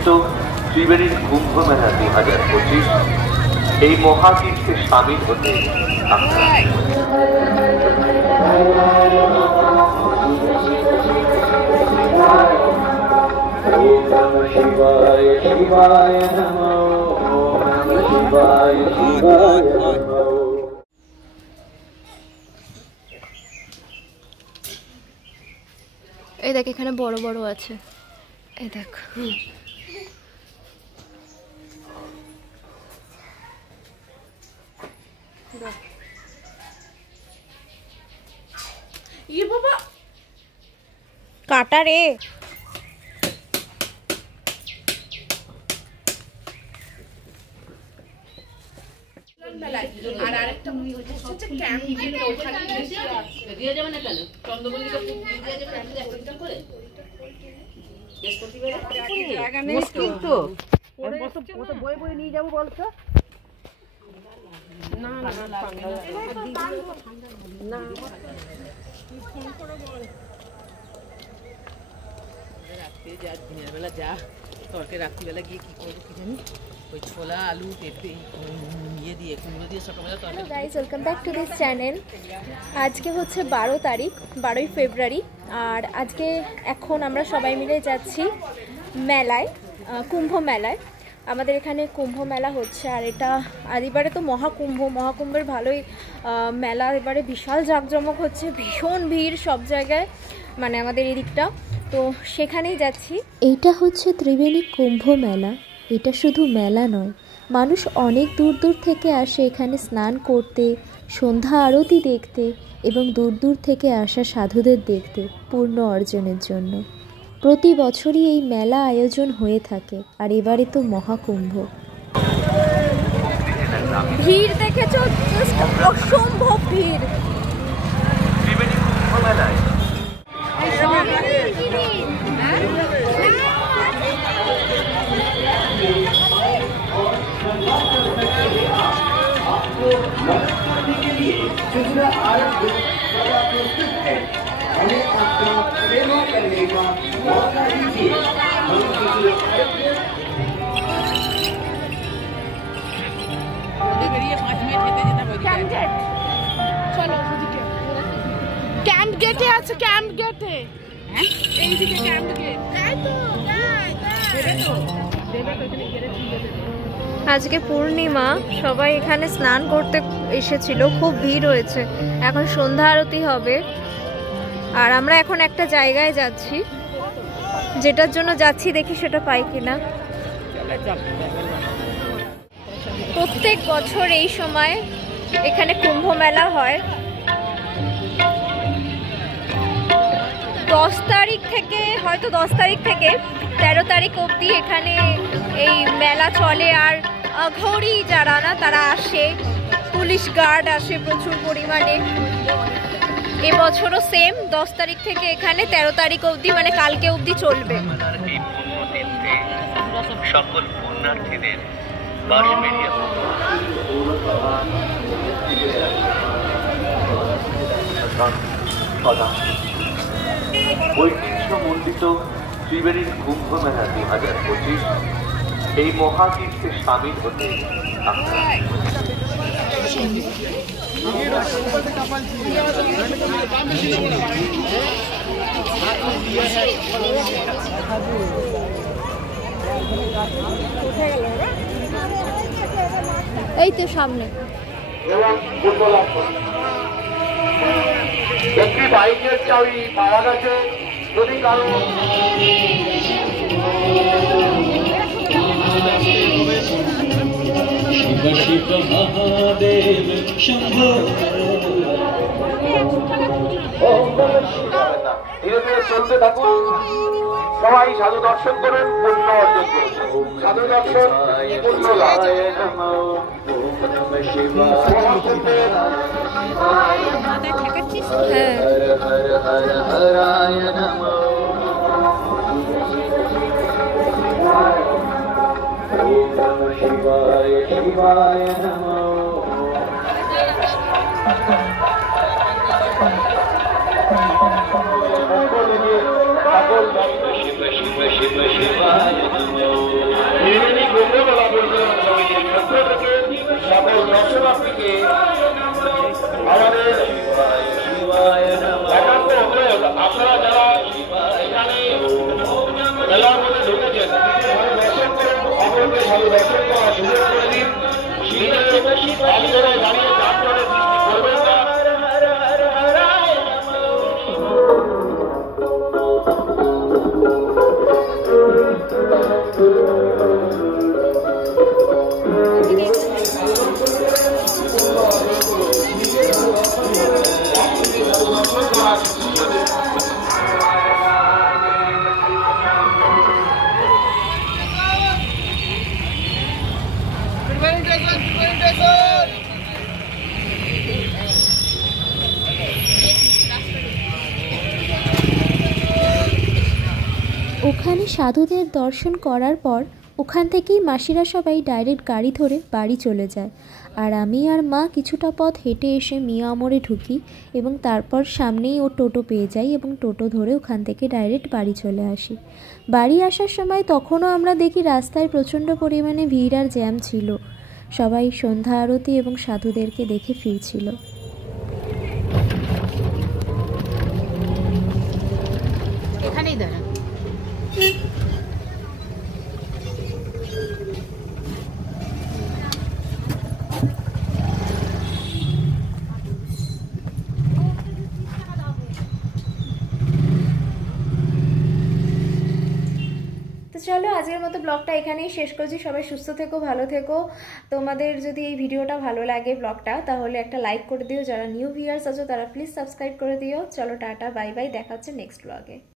মণ্ডিত ত্রিবেণীর কুম্ভ মেলা 2025 এই মহাতীর্থে সামিল হতে এই দেখ এখানে বড় বড় আছে, এই দেখ। কাটা রে। আর আরেকটা হচ্ছে ক্যাম্প ওখানে দিয়ে যাবে না কেন চন্দ্রবল্লিকে দিয়ে যাবে না করে মুশকিল তো কত বই বই নিয়ে যাবো বলতো না না না রাত্রে যা দিনের বেলা যা তরকে রাত্রিবেলা গিয়ে কি করবো কি জানি ওই ছোলা আলু পেঁপে ইয়ে দিয়ে কুমড়ো দিয়ে সকালবেলা তরকারি। Hello guys, welcome back to this channel. আজকে হচ্ছে 12 তারিখ, 12ই ফেব্রুয়ারি। আর আজকে এখন আমরা সবাই মিলে যাচ্ছি মেলায়, কুম্ভ মেলায়। আমাদের এখানে কুম্ভ মেলা হচ্ছে, আর এটা আর এবারে তো মহাকুম্ভের ভালোই মেলা, এবারে বিশাল জাঁকজমক হচ্ছে, ভীষণ ভিড় সব জায়গায়, মানে আমাদের এদিকটা, তো সেখানেই যাচ্ছি। এইটা হচ্ছে ত্রিবেণী কুম্ভ মেলা। এটা শুধু মেলা নয়, মানুষ অনেক দূর দূর থেকে আসে এখানে স্নান করতে, সন্ধ্যা আরতি দেখতে এবং দূর দূর থেকে আসা সাধুদের দেখতে পূর্ণ অর্জনের জন্য। প্রতি বছরই এই মেলা আয়োজন হয়ে থাকে, আর এবারে তো মহাকুম্ভ। ভিড় দেখেছো, অসম্ভব ভিড়। ত্রিবেণী কুম্ভ মেলায় ক্যাম্প গেটে আছে, ক্যাম্প গেটে এইদিকে ক্যাম্প গেট। আজকে পূর্ণিমা, সবাই এখানে স্নান করতে এসেছিল, খুব ভিড় হয়েছে। এখন সন্ধ্যা আরতি হবে, আর আমরা এখন একটা জায়গায় যাচ্ছি, যেটার জন্য যাচ্ছি দেখি সেটা পাই কিনা। প্রত্যেক বছর এই সময় এখানে কুম্ভ মেলা হয়। 10 তারিখ থেকে, হয়তো 10 তারিখ থেকে 13 তারিখ অবধি এখানে এই মেলা চলে। আর ঘড়ি যারা না তারা আসে, পুলিশ গার্ড আসে প্রচুর পরিমাণে। এবছরও সেম 10 তারিখ থেকে এখানে 13 তারিখ অবধি, মানে কালকে অবধি চলবে। সকল পুণ্যার্থীদের বাঁশবেড়িয়া ঐতিহ্যমণ্ডিত ত্রিবেণীর কুম্ভ মেলা 2025 এই মহাতীর্থে সামিল হতে এই তো সামনে একটি বাইকের চাবি পাওয়া গেছে, যদি কারো ধীরে ধীরে চলতে থাকুন। সবাই সাধু দর্শন করুন, পুণ্য অর্জন করুন। সাধু দর্শন পুণ্য লাভ। শিবায় শিবায় নমঃ। সকল শিব শিব শিব শিবায় নমঃ। সকল দর্শনার্থীকে আমাদের একান্ত অনুরোধ, আপনারা যারা এখানে মেলার মধ্যে ঢুকেছেন দর্শন করুন, অপরকে সাধু দর্শন করার সুযোগ করে দিন। নিজের দাঁড়িয়ে যানজটের সৃষ্টি করবেন না। ওখানে সাধুদের দর্শন করার পর ওখান থেকেই মাসিরা সবাই ডাইরেক্ট গাড়ি ধরে বাড়ি চলে যায়। আর আমি আর মা কিছুটা পথ হেঁটে এসে মিয়ামরে ঢুকি এবং তারপর সামনেই ও টোটো পেয়ে যাই এবং টোটো ধরে ওখান থেকে ডাইরেক্ট বাড়ি চলে আসি। বাড়ি আসার সময় তখনও আমরা দেখি রাস্তায় প্রচণ্ড পরিমাণে ভিড় আর জ্যাম ছিল। সবাই সন্ধ্যা আরতি এবং সাধুদেরকে দেখে ফিরছিল। এখানেই দাঁড়ান। তো চলো আজকের মতো ব্লগটা এখানেই শেষ করছি। সবাই সুস্থ থেকো, ভালো থেকো। তোমাদের যদি এই ভিডিওটা ভালো লাগে ব্লগটা, তাহলে একটা লাইক করে দিও। যারা নিউ ভিউয়ার্স আছো তারা প্লিজ সাবস্ক্রাইব করে দিও। চলো টাটা, বাই বাই, দেখা হচ্ছে নেক্সট ব্লগে।